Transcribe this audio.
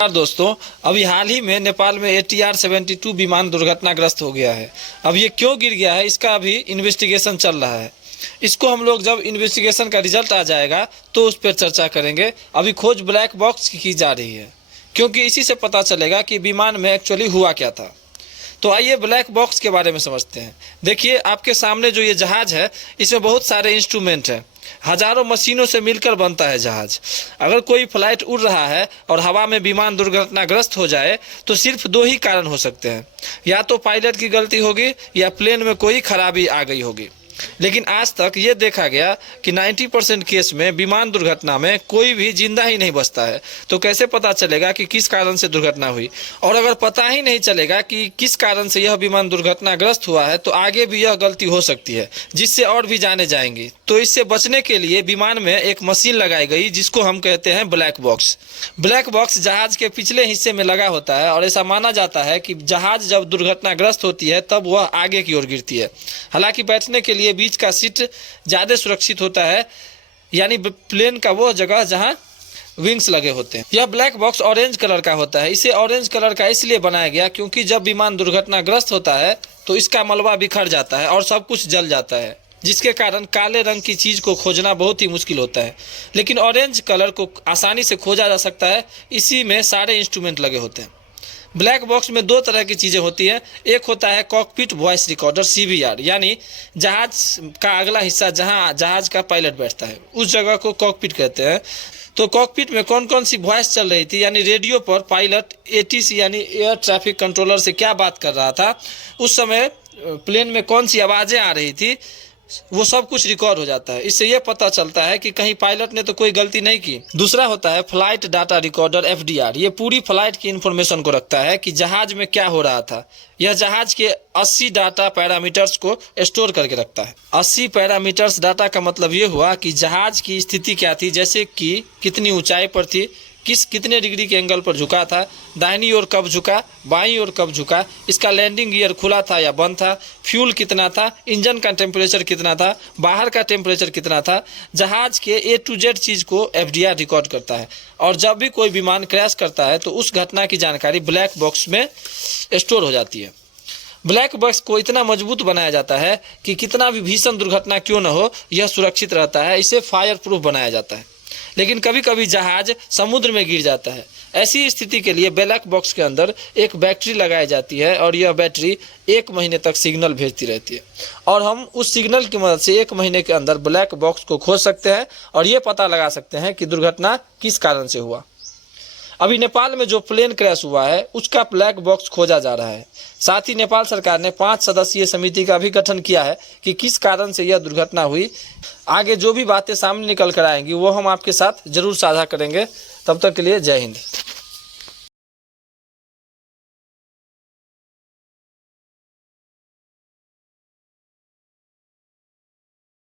दोस्तों, अभी हाल ही में नेपाल में ATR-72 विमान दुर्घटनाग्रस्त हो गया है। अब ये क्यों गिर गया है, इसका अभी इन्वेस्टिगेशन चल रहा है। इसको हम लोग जब इन्वेस्टिगेशन का रिजल्ट आ जाएगा तो उस पर चर्चा करेंगे। अभी खोज ब्लैक बॉक्स की जा रही है, क्योंकि इसी से पता चलेगा कि विमान में एक्चुअली हुआ क्या था। तो आइए ब्लैक बॉक्स के बारे में समझते हैं। देखिए, आपके सामने जो ये जहाज़ है, इसमें बहुत सारे इंस्ट्रूमेंट हैं। हजारों मशीनों से मिलकर बनता है जहाज। अगर कोई फ्लाइट उड़ रहा है और हवा में विमान दुर्घटनाग्रस्त हो जाए तो सिर्फ दो ही कारण हो सकते हैं, या तो पायलट की गलती होगी या प्लेन में कोई खराबी आ गई होगी। लेकिन आज तक ये देखा गया कि 90% केस में विमान दुर्घटना में कोई भी जिंदा ही नहीं बचता है। तो कैसे पता चलेगा कि किस कारण से दुर्घटना हुई? और अगर पता ही नहीं चलेगा कि किस कारण से यह विमान दुर्घटनाग्रस्त हुआ है तो आगे भी यह गलती हो सकती है, जिससे और भी जाने जाएंगी। तो इससे बचने के लिए विमान में एक मशीन लगाई गई, जिसको हम कहते हैं ब्लैक बॉक्स। ब्लैक बॉक्स जहाज के पिछले हिस्से में लगा होता है और ऐसा माना जाता है कि जहाज जब दुर्घटनाग्रस्त होती है तब वह आगे की ओर गिरती है। हालांकि बैठने के लिए बीच का सीट ज़्यादा सुरक्षित होता है, यानी प्लेन का वो जगह जहां विंग्स लगे होते हैं। यह ब्लैक बॉक्स ऑरेंज कलर का होता है। इसे ऑरेंज कलर का इसलिए बनाया गया क्योंकि जब विमान दुर्घटनाग्रस्त होता है तो इसका मलबा बिखर जाता है और सब कुछ जल जाता है, जिसके कारण काले रंग की चीज़ को खोजना बहुत ही मुश्किल होता है। लेकिन ऑरेंज कलर को आसानी से खोजा जा सकता है, इसी में सारे इंस्ट्रूमेंट लगे होते हैं। ब्लैक बॉक्स में दो तरह की चीज़ें होती हैं। एक होता है कॉकपिट वॉइस रिकॉर्डर CVR, यानी जहाज का अगला हिस्सा जहां जहाज का पायलट बैठता है उस जगह को कॉकपिट कहते हैं। तो कॉकपिट में कौन कौन सी वॉइस चल रही थी, यानी रेडियो पर पायलट ATC यानी एयर ट्रैफिक कंट्रोलर से क्या बात कर रहा था, उस समय प्लेन में कौन सी आवाज़ें आ रही थी, वो सब कुछ रिकॉर्ड हो जाता है। इससे यह पता चलता है कि कहीं पायलट ने तो कोई गलती नहीं की। दूसरा होता है फ्लाइट डाटा रिकॉर्डर FDR। ये पूरी फ्लाइट की इंफॉर्मेशन को रखता है कि जहाज में क्या हो रहा था। यह जहाज के 80 डाटा पैरामीटर्स को स्टोर करके रखता है। 80 पैरामीटर्स डाटा का मतलब ये हुआ कि जहाज की स्थिति क्या थी, जैसे कि कितनी ऊंचाई पर थी, कितने डिग्री के एंगल पर झुका था, दाहिनी ओर कब झुका, बाईं ओर कब झुका, इसका लैंडिंग गियर खुला था या बंद था, फ्यूल कितना था, इंजन का टेम्परेचर कितना था, बाहर का टेम्परेचर कितना था। जहाज के A to Z चीज़ को FDR रिकॉर्ड करता है। और जब भी कोई विमान क्रैश करता है तो उस घटना की जानकारी ब्लैक बॉक्स में स्टोर हो जाती है। ब्लैक बॉक्स को इतना मजबूत बनाया जाता है कि कितना भी भीषण दुर्घटना क्यों न हो, यह सुरक्षित रहता है। इसे फायर प्रूफ बनाया जाता है। लेकिन कभी कभी जहाज समुद्र में गिर जाता है। ऐसी स्थिति के लिए ब्लैक बॉक्स के अंदर एक बैटरी लगाई जाती है और यह बैटरी 1 महीने तक सिग्नल भेजती रहती है। और हम उस सिग्नल की मदद से 1 महीने के अंदर ब्लैक बॉक्स को खोज सकते हैं और ये पता लगा सकते हैं कि दुर्घटना किस कारण से हुआ। अभी नेपाल में जो प्लेन क्रैश हुआ है उसका ब्लैक बॉक्स खोजा जा रहा है। साथ ही नेपाल सरकार ने 5 सदस्यीय समिति का भी गठन किया है कि किस कारण से यह दुर्घटना हुई। आगे जो भी बातें सामने निकल कर आएंगी वो हम आपके साथ जरूर साझा करेंगे। तब तक के लिए जय हिंद।